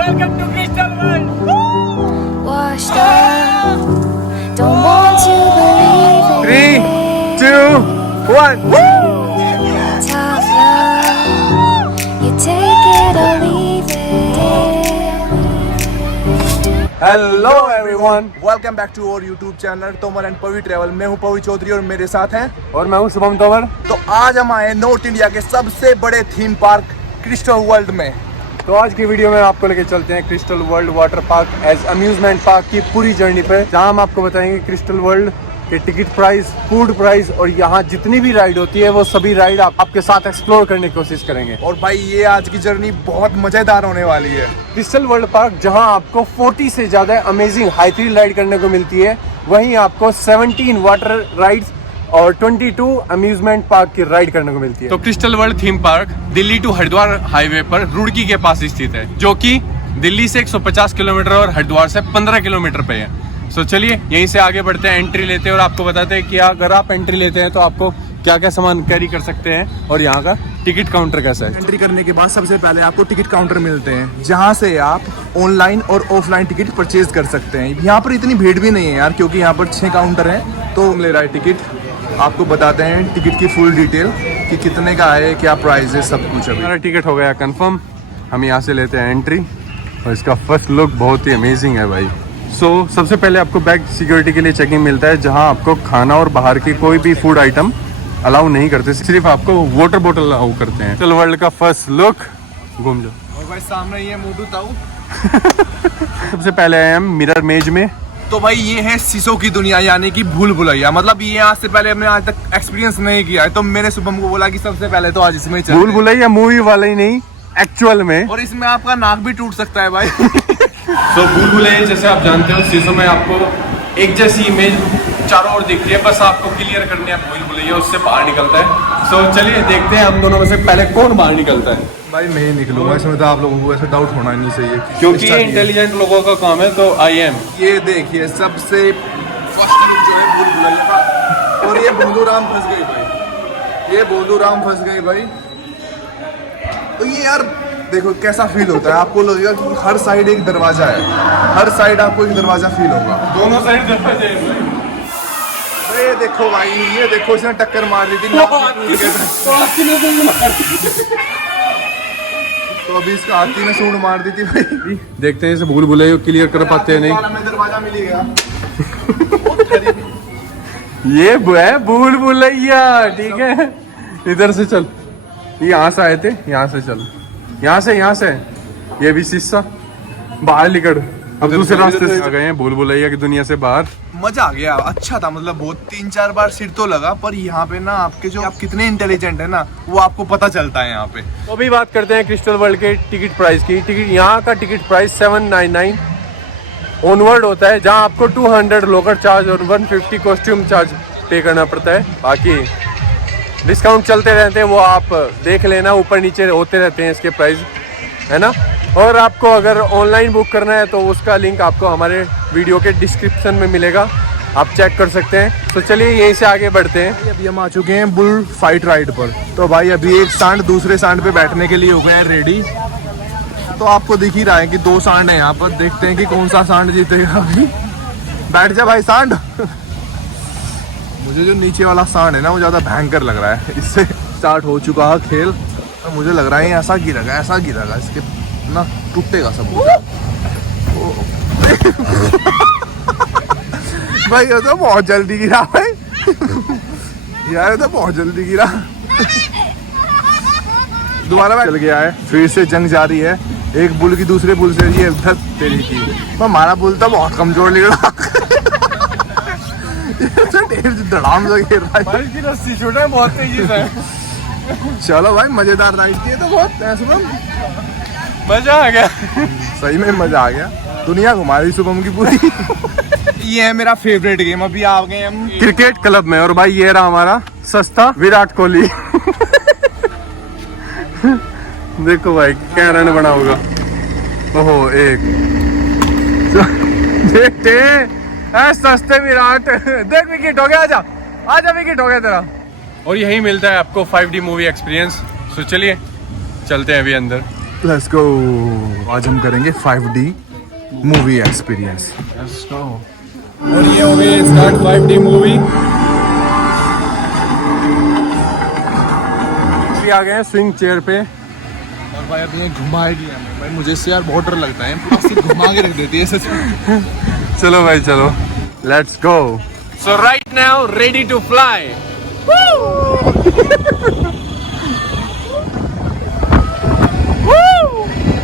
Welcome to Crystal World. Washed up, don't want to believe it. 3, 2, 1. Tough love, you take it or leave it. Hello everyone, welcome back to our YouTube channel Tomar and Pavi travel. मैं हूं पवी चौधरी और मेरे साथ हैं और मैं हूं शुभम तोमर। तो आज हम आए नॉर्थ इंडिया के सबसे बड़े थीम पार्क क्रिस्टल वर्ल्ड में। तो आज की वीडियो में आपको लेके चलते हैं Crystal World water park as amusement park की पूरी जर्नी पे, जहां हम आपको बताएंगे क्रिस्टल वर्ल्ड के टिकट प्राइस, फूड प्राइस और यहाँ जितनी भी राइड होती है वो सभी राइड आपके साथ एक्सप्लोर करने की कोशिश करेंगे। और भाई ये आज की जर्नी बहुत मजेदार होने वाली है। क्रिस्टल वर्ल्ड पार्क जहां आपको 40 से ज्यादा अमेजिंग हाई थ्रिल राइड करने को मिलती है, वहीं आपको 17 वाटर राइड्स और 22 अम्यूजमेंट पार्क की राइड करने को मिलती है। तो Crystal World theme park Delhi to Haridwar highway पर रुड़की के पास स्थित है, जो कि दिल्ली से 150 किलोमीटर और हरिद्वार से 15 किलोमीटर पे है। सो चलिए यहीं से आगे बढ़ते हैं, एंट्री लेते हैं और आपको बताते हैं कि अगर आप एंट्री लेते हैं तो आपको क्या क्या सामान कैरी कर सकते हैं और यहाँ का टिकट काउंटर कैसा है। एंट्री करने के बाद सबसे पहले आपको टिकट काउंटर मिलते हैं, जहाँ से आप ऑनलाइन और ऑफलाइन टिकट परचेज कर सकते हैं। यहाँ पर इतनी भीड़ भी नहीं है यार, क्योंकि यहाँ पर 6 काउंटर हैं। तो ले रहा है टिकट, आपको बताते हैं टिकट की फुल डिटेल कि कितने का है, क्या प्राइस है, सब कुछ। अभी हमारा टिकट हो गया कंफर्म, हम यहाँ से लेते हैं एंट्री और इसका फर्स्ट लुक बहुत ही अमेजिंग है भाई। सबसे पहले आपको बैग सिक्योरिटी के लिए चेकिंग मिलता है, जहाँ आपको खाना और बाहर की कोई भी फूड आइटम अलाउ नहीं करते, सिर्फ आपको वाटर बोतल अलाउ करते हैं। चल वर्ल्ड का फर्स्ट लुक, घूम जाओ। और भाई सामने ये मोटू ताऊ। सबसे पहले आए हम मिरर मेज में। तो भाई ये है शीशों की दुनिया, यानी कि भूल भुलैया। मतलब ये आज से पहले हमने आज तक एक्सपीरियंस नहीं किया है, तो मैंने शुभम को बोला कि सबसे पहले तो आज इसमें चलते हैं। भूल भुलैया मूवी वाला ही नहीं, एक्चुअल में। और इसमें आपका नाक भी टूट सकता है भाई। तो भूल भुलैया जैसे आप जानते हो, शीशों में आपको एक जैसी इमेज चारों ओर दिखती है, बस आपको क्लियर करने हैं भूल भुलैया उससे बाहर निकलता है। सो चलिए देखते हैं हम दोनों में से पहले कौन बाहर निकलता है। भाई मैं ही निकलूंगा इसमें, तो आप लोगों को ऐसा डाउट होना नहीं चाहिए, क्योंकि ये इंटेलिजेंट लोगों का काम है। तो आई एम ये देखिए सबसे फर्स्ट लुक जो है भूल भुलैया का। और ये बोंदूराम फंस गई भाई, ये बोंदूराम फंस गई भाई। तो ये यार देखो कैसा फील होता है, आपको लगेगा कि हर साइड एक दरवाजा है, हर साइड आपको एक दरवाजा फील होगा, दोनों साइड दरवाजे हैं। ये देखो भाई, ये देखो इसने टक्कर मार दी थी। तो अभी इसका हाथी ने सूंड मार दी थी भाई। देखते हैं इसे भूल भुलैया क्लियर कर पाते हैं नहीं। हमें दरवाजा मिल ही गया। ये है भूल भुलैया, ठीक है। इधर से चल, यहाँ से आए थे, यहाँ से चल, यहाँ से ये भी शीशा बाहर निकल। अब दूसरे रास्ते से आ गए हैं भूल भुलैया की दुनिया से बाहर। मजा आ गया, अच्छा था। मतलब बहुत 3-4 बार सिर तो लगा, पर यहाँ पे ना आपके जो आप कितने इंटेलिजेंट है ना, वो आपको पता चलता है यहाँ पे। तो अभी बात करते हैं क्रिस्टल वर्ल्ड के टिकट प्राइस की। टिकट यहाँ का टिकट प्राइस 799 ऑनवर्ड होता है, जहाँ आपको 200 लोकल चार्ज और 150 कॉस्ट्यूम चार्ज पे करना पड़ता है। बाकी डिस्काउंट चलते रहते हैं, वो आप देख लेना, ऊपर नीचे होते रहते हैं इसके प्राइस, है ना। और आपको अगर ऑनलाइन बुक करना है तो उसका लिंक आपको हमारे वीडियो के डिस्क्रिप्शन में मिलेगा, आप चेक कर सकते हैं। तो चलिए यहीं से आगे बढ़ते हैं। अभी हम आ चुके हैं बुल फाइट राइड पर। तो भाई अभी एक सांड दूसरे सांड पे बैठने के लिए हो गया है रेडी। तो आपको दिख ही रहा है कि 2 सांड है यहाँ पर, देखते हैं कि कौन सा सांड जीतेगा। अभी बैठ जा भाई सांड। मुझे जो नीचे वाला सांड है ना, वो ज्यादा भयंकर लग रहा है। इससे स्टार्ट हो चुका है खेल, तो मुझे लग रहा है ऐसा गिरेगा इसके ना, टूटेगा सब। भाई ये तो बहुत जल्दी गिरा भाई। यार तो बहुत जल्दी गिरा। दोबारा चल गया है, फिर से जंग जारी है। एक बुल की दूसरे बुल से, ये तेरी की। हमारा बुल तो बहुत कमजोर निकला। धड़ाम से गिर रहा है, इसकी रस्सी छोटा है, बहुत तेजी से। चलो भाई मजेदार राइड की है, तो बहुत मजा आ गया। सही में मजा आ गया। दुनिया घुमा दी शुभम की पूरी। ये है मेरा फेवरेट गेम। अभी आ गए हम क्रिकेट क्लब में, और भाई ये रहा हमारा सस्ता विराट कोहली। देखो भाई क्या रन बना होगा। ओहो एक देखते सस्ते विराट। देख विकेट हो गया, आजा विकेट हो गया तेरा। और यही मिलता है आपको 5D मूवी एक्सपीरियंस। सो चलिए चलते हैं अभी अंदर। Let's go. आज हम करेंगे 5D मूवी एक्सपीरियंस। और ये हो गई स्टार्ट 5D मूवी। अभी आ गए हैं स्विंग चेयर पे। और भाई अभी घुमाएगी हमें भाई, मुझे इससे यार बहुत डर लगता है, पूरा सिर्फ घुमा के रख देती है सच में। चलो भाई चलो, let's go. So right now ready to fly.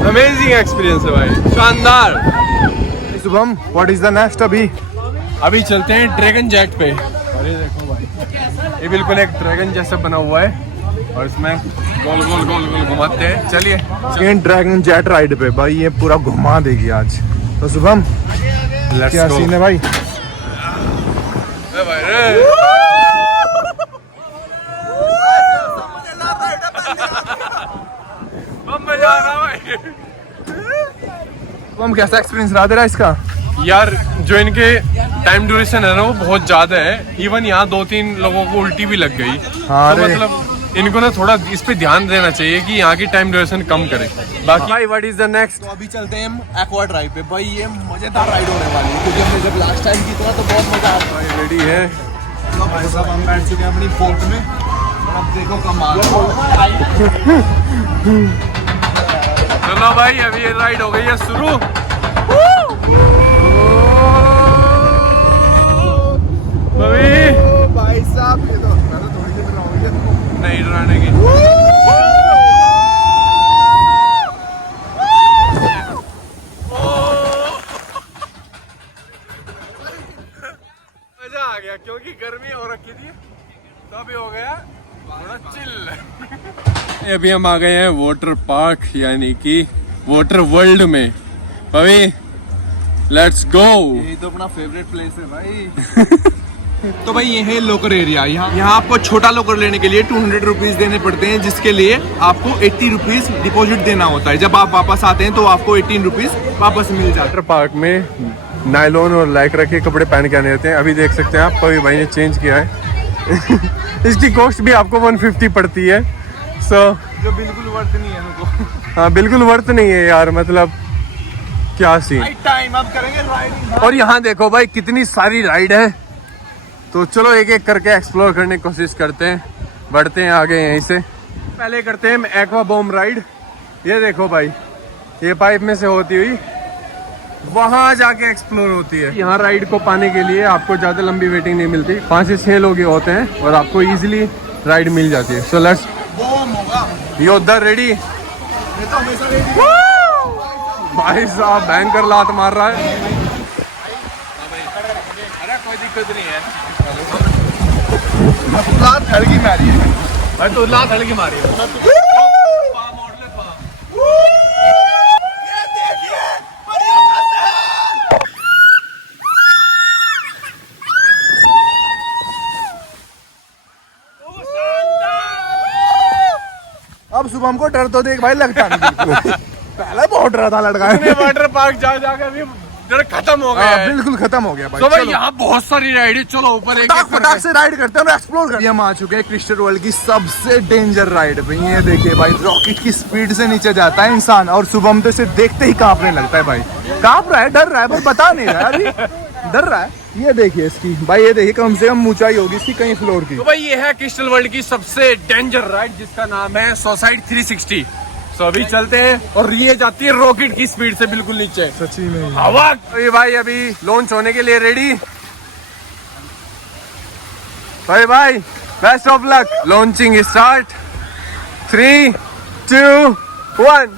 Amazing experience है भाई, शानदार। Shubham, what is the next? अभी चलते हैं ड्रैगन जेट पे। और ये देखो भाई, ये बिल्कुल एक ड्रैगन जैसा बना हुआ है और इसमें गोल गोल गोल गोल घुमाते हैं। चलिए ड्रैगन जेट राइड पे भाई, ये पूरा घुमा देगी आज। तो शुभम क्या सीन है भाई? मजा आ रहा भाई। शुभम कैसा एक्सपीरियंस रहा तेरा इसका? यार जो इनके टाइम ड्यूरेशन है ना वो बहुत ज्यादा है। इवन यहाँ 2-3 लोगों को उल्टी भी लग गई। हाँ, तो मतलब इनको ना थोड़ा इस पे ध्यान देना चाहिए कि यहाँ की टाइम ड्यूरेशन कम करे। बाकी भाई व्हाट इज द नेक्स्ट? तो अभी चलते हैं हम एक्वा ड्राइव पे भाई, ये मजेदार राइड होने वाली है क्योंकि हमने जब लास्ट टाइम की था तो बहुत मजा आ रहा है। रेडी है तो भाई साहब हम बैठ चुके हैं अपनी बोट में और अब देखो कमाल। चलो भाई अभी ये राइड हो गई है शुरू। भाई साहब ये तो मैं तो थोड़ी देर रहा नहीं डराने की। मजा आ गया क्योंकि गर्मी हो रखी थी तो अभी हो गया थोड़ा चिल। अभी हम आ गए हैं वाटर पार्क यानी कि वाटर वर्ल्ड में। पवी लेट्स गो। ये तो अपना फेवरेट प्लेस है भाई। तो भाई ये है लोकर एरिया। यहाँ आपको छोटा लोकर लेने के लिए 200 रुपीज देने पड़ते हैं, जिसके लिए आपको 80 रुपीज डिपॉजिट देना होता है। जब आप वापस आते हैं तो आपको 18 रुपीज वापस मिल जाता है। वाटर पार्क में नायलॉन और लाइक्रा के कपड़े पहन के आने होते हैं। अभी देख सकते हैं आप, पवी भाई ने चेंज किया है। इसकी कॉस्ट भी आपको 150 पड़ती है। सो जो बिल्कुल वर्थ नहीं है उनको। हाँ बिल्कुल वर्थ नहीं है यार, मतलब क्या सीन। टाइम अब करेंगे राइडिंग। और यहाँ देखो भाई कितनी सारी राइड है, तो चलो एक एक करके एक्सप्लोर करने की कोशिश करते हैं। बढ़ते हैं आगे यहीं से। पहले करते हैं एक्वा बॉम्ब राइड। ये देखो भाई, ये पाइप में से होती हुई वहां जाके एक्सप्लोर होती है। यहाँ राइड को पाने के लिए आपको ज्यादा लंबी वेटिंग नहीं मिलती, 5 से 6 लोग ही होते हैं और आपको इजीली राइड मिल जाती है। सो लेट्स योद्धा रेडी। भाई साहब भयंकर लात मार रहा है। अरे कोई दिक्कत नहीं है, लात हड़की मारी है भाई तो लात हड़की मारी है। अब शुभम को डर तो देख भाई लगता नहीं बिल्कुल। पहले बहुत डरा था लड़का। वाटर पार्क जा जाकर अभी डर खत्म हो गया है। बिल्कुल खत्म हो गया भाई। तो भाई यहाँ बहुत सारी राइड है, चलो ऊपर एक एक फटाक से राइड करते हैं और एक्सप्लोर करते हैं। हम आ चुके हैं क्रिस्टल वर्ल्ड की सबसे डेंजर राइड पे। ये देखिए भाई, रॉकेट की स्पीड से नीचे जाता है इंसान और शुभम तो इसे देखते ही कांपने लगता है भाई। कांप रहा है, डर रहा है, पर बता नहीं रहा है अभी, डर रहा है। ये देखिए इसकी भाई, ये देखिए कम से कम ऊंचाई होगी इसकी कई फ्लोर की। तो भाई ये है क्रिस्टल वर्ल्ड की सबसे डेंजर राइड जिसका नाम है सुसाइड 360। तो अभी चलते हैं और ये जाती है रॉकेट की स्पीड से बिल्कुल नीचे। सच्ची में हवा। तो ये भाई अभी लॉन्च होने के लिए रेडी। भाई best of luck. Launching start 3, 2, 1।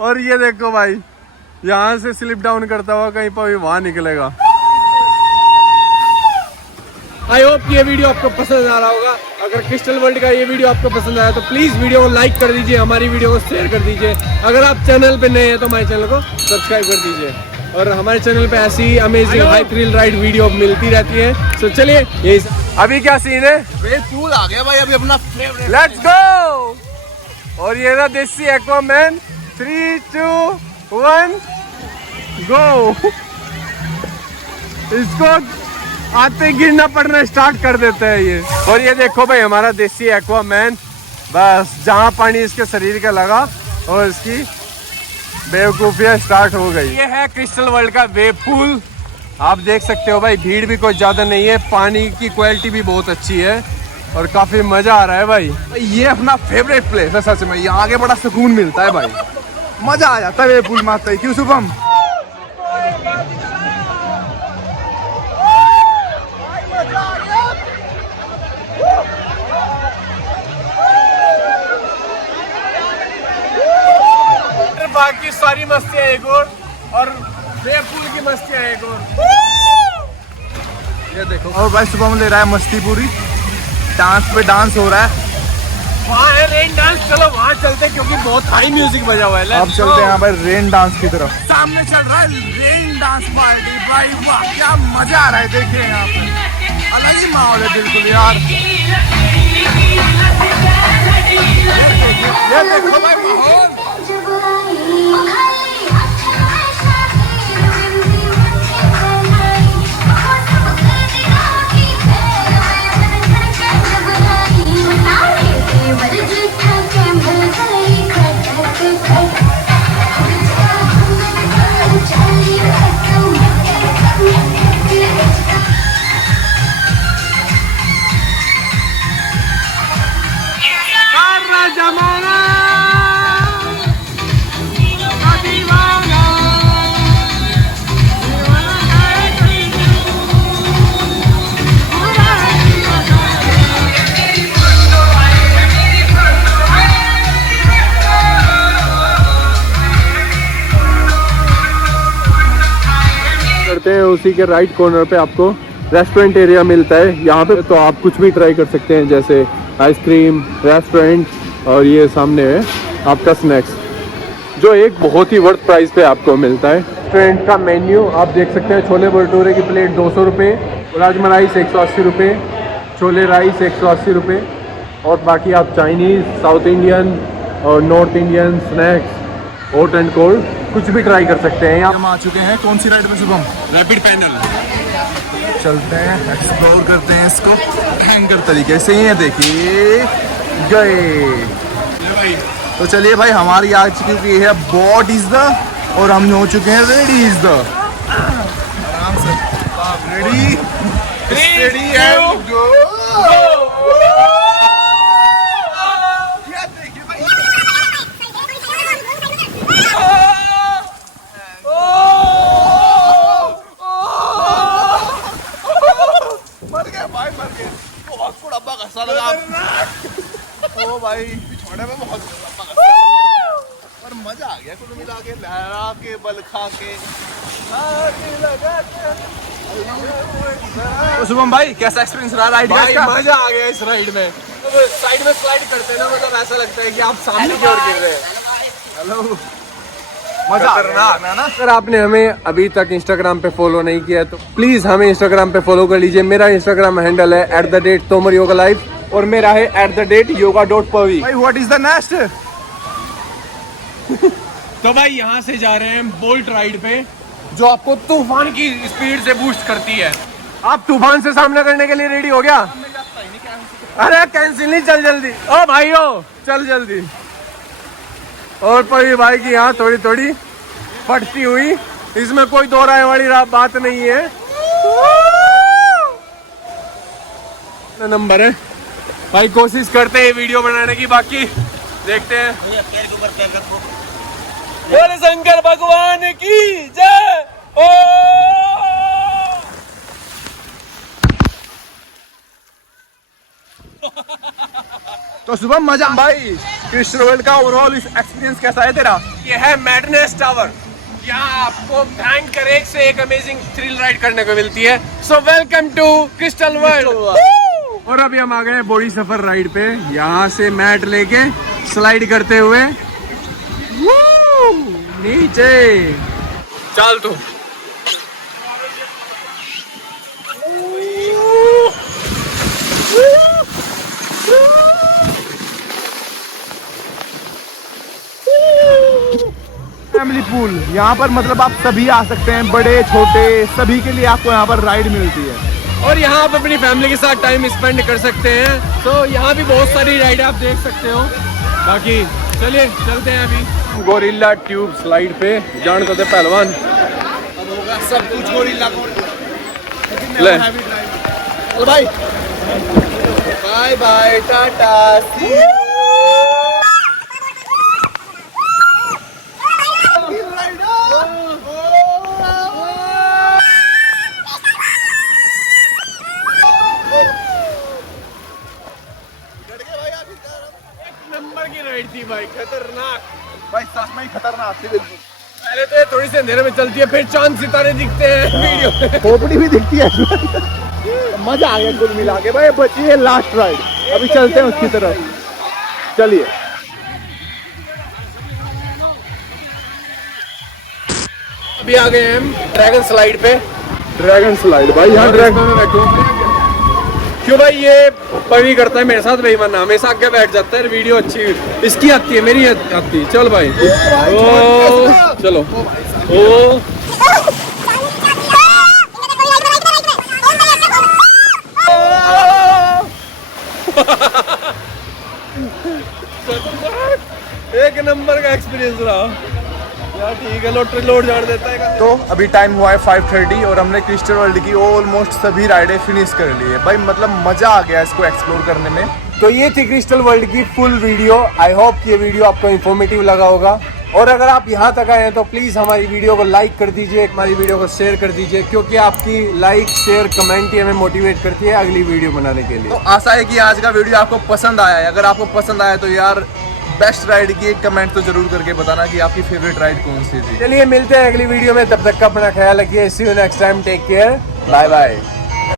और ये देखो भाई, यहाँ से स्लिप डाउन करता हुआ कहीं पर वहां निकलेगा। आई होप ये वीडियो आपको पसंद आ रहा होगा। अगर क्रिस्टल वर्ल्ड का ये वीडियो आपको पसंद आया तो प्लीज वीडियो को लाइक कर दीजिए, हमारी वीडियो को शेयर कर दीजिए। अगर आप चैनल पे नए हैं तो हमारे चैनल को सब्सक्राइब कर दीजिए। और हमारे चैनल पे ऐसी amazing high thrill ride video मिलती रहती है। तो चलिए ये अभी क्या सीन है, पूल आ गया भाई अभी अपना फेवरेट। Let's go. और ये रहा देसी एक्वामैन। 3, 2, 1 गो। इसको आते गिरना पड़ना स्टार्ट कर देते हैं ये। और ये देखो भाई हमारा देसी एक्वामैन बस जहाँ पानी इसके शरीर का लगा और इसकी बेवकूफियाँ स्टार्ट हो गई। ये है क्रिस्टल वर्ल्ड का वेव पूल। आप देख सकते हो भाई, भीड़ भी कोई ज्यादा नहीं है, पानी की क्वालिटी भी बहुत अच्छी है और काफी मजा आ रहा है भाई। ये अपना फेवरेट प्लेस है सच में, यहाँ आगे बड़ा सुकून मिलता है भाई, मजा आ जाता है वेव पूल में आता है। क्यों शुभम? बाकी सारी मस्तियाँ एक और वेव पूल की मस्तियाँ एक और। ये देखो, और भाई शुभम ले रहा है मस्ती पूरी, डांस पे डांस हो रहा है। वहाँ है रेन डांस, चलो वहाँ चलते क्योंकि बहुत हाई म्यूजिक बजा हुआ है। अब चलते हैं यहाँ पर रेन डांस की तरफ। सामने चल रहा है रेन डांस पार्टी भाई, वाह क्या मजा आ रहा है, देखिए यहाँ पे अलग ही माहौल है बिल्कुल यार। ये देखो भाई माहौल। उसी के राइट कॉर्नर पे आपको रेस्टोरेंट एरिया मिलता है। यहाँ पे तो आप कुछ भी ट्राई कर सकते हैं, जैसे आइसक्रीम, रेस्टोरेंट, और ये सामने है आपका स्नैक्स, जो एक बहुत ही वर्थ प्राइस पे आपको मिलता है। रेस्टोरेंट का मेन्यू आप देख सकते हैं। छोले भटूरे की प्लेट 200 रुपये, राजमा राइस 180 रुपये, छोले राइस 180 रुपये, और बाकी आप चाइनीज़, साउथ इंडियन और north Indian snacks, hot and cold कुछ भी ट्राई कर सकते हैं। हम आ चुके हैं कौन सी राइड में शुभम? Rapid panel. चलते हैं, एक्सप्लोर करते हैं इसको हैंगर तरीके से। ये देखिए गए। तो चलिए भाई, हमारी आ चुकी है बॉट इज द, और हम हो चुके हैं रेडी इज द। आराम से रेडी रेडी एंड गो। ओ भाई पिछवाड़े में बहुत पर मजा आ गया, कुल मिला के लहरा के बल खा के। तो शुभम भाई कैसा एक्सपीरियंस रहा राइड का? मजा आ गया इस राइड में। तो साइड में स्लाइड करते ना, मतलब ऐसा लगता है कि आप सामने की ओर गिर रहे हैं। हेलो, मजा आ रहा ना। अगर आपने हमें अभी तक इंस्टाग्राम पे फॉलो नहीं किया तो प्लीज हमें इंस्टाग्राम पे फॉलो कर लीजिए। मेरा इंस्टाग्राम हैंडल है @Tomar Yoga Life और मेरा है @yoga.pavi। भाई व्हाट इज द नेक्स्ट? तो भाई यहाँ से जा रहे हैं बोल्ट राइड पे, जो आपको तूफान की स्पीड से बूस्ट करती है। आप तूफान से सामना करने के लिए रेडी हो गया? अरे कैंसिल नहीं, चल जल्दी। ओ भाइयों चल जल्दी। और पवी भाई की यहाँ थोड़ी थोड़ी फटती हुई, इसमें कोई दो राय वाली बात नहीं है। नंबर है भाई, कोशिश करते हैं वीडियो बनाने की, बाकी देखते हैं। बोले शंकर भगवान की जय। ओ तो शुभम मजा भाई, क्रिस्टल वर्ल्ड का ओवरऑल एक्सपीरियंस कैसा है तेरा? ये है मैडनेस टावर। यहाँ आपको भयंकर एक से एक अमेजिंग थ्रिल राइड करने को मिलती है। So welcome to Crystal World. और अभी हम आ गए बॉडी सफर राइड पे। यहाँ से मैट लेके स्लाइड करते हुए नीचे चल तू। फैमिली पूल, यहाँ पर मतलब आप सभी आ सकते हैं, बड़े छोटे सभी के लिए आपको यहाँ पर राइड मिलती है। और यहाँ आप अपनी फैमिली के साथ टाइम स्पेंड कर सकते हैं। तो यहाँ भी बहुत सारी राइड आप देख सकते हो। बाकी चलिए चलते हैं अभी गोरिल्ला ट्यूब स्लाइड पे। जान करते पहलवान अब होगा सब कुछ गोरिल्ला ले। चल भाई, bye bye, tata, see you. Number की राइड थी भाई, खतरनाक भाई सच में ही खतरनाक थी बिल्कुल। पहले तो ये थोड़ी सी अंधेरे में चलती है, फिर चांद सितारे दिखते हैं वीडियो में। खोपड़ी भी दिखती है। मजा आ गया कुल मिला के भाई। बची है लास्ट राइड, अभी चलते हैं उसकी तरफ। चलिए अभी आ गए हम ड्रैगन स्लाइड पे। ड्रैगन स्लाइड भाई, यहाँ ड्रैगन में बैठूं क्यों भाई? ये पवी करता है मेरे साथ बेईमान, हमेशा आगे बैठ जाता है। वीडियो अच्छी इसकी आती है, मेरी आती है। चल भाई, ओ चलो, ओ एक नंबर का एक्सपीरियंस रहा यार। ठीक है, लोड जान देता है। तो अभी टाइम हुआ है 5:30 और हमने क्रिस्टल वर्ल्ड की ऑलमोस्ट सभी राइडें फिनिश कर ली है भाई। मतलब मजा आ गया इसको एक्सप्लोर करने में। तो ये थी क्रिस्टल वर्ल्ड की फुल वीडियो। आई होप ये वीडियो आपको इन्फॉर्मेटिव लगा होगा। और अगर आप यहाँ तक आए हैं तो प्लीज हमारी वीडियो को लाइक कर दीजिए, हमारी वीडियो को शेयर कर दीजिए, क्योंकि आपकी लाइक शेयर कमेंट ही हमें मोटिवेट करती है अगली वीडियो बनाने के लिए। तो आशा है कि आज का वीडियो आपको पसंद आया है। अगर आपको पसंद आया तो यार बेस्ट राइड की एक कमेंट तो जरूर करके बताना कि आपकी फेवरेट राइड कौन सी थी। चलिए मिलते हैं अगली वीडियो में, तब तक का अपना ख्याल रखिए। See you next time, take care, bye bye.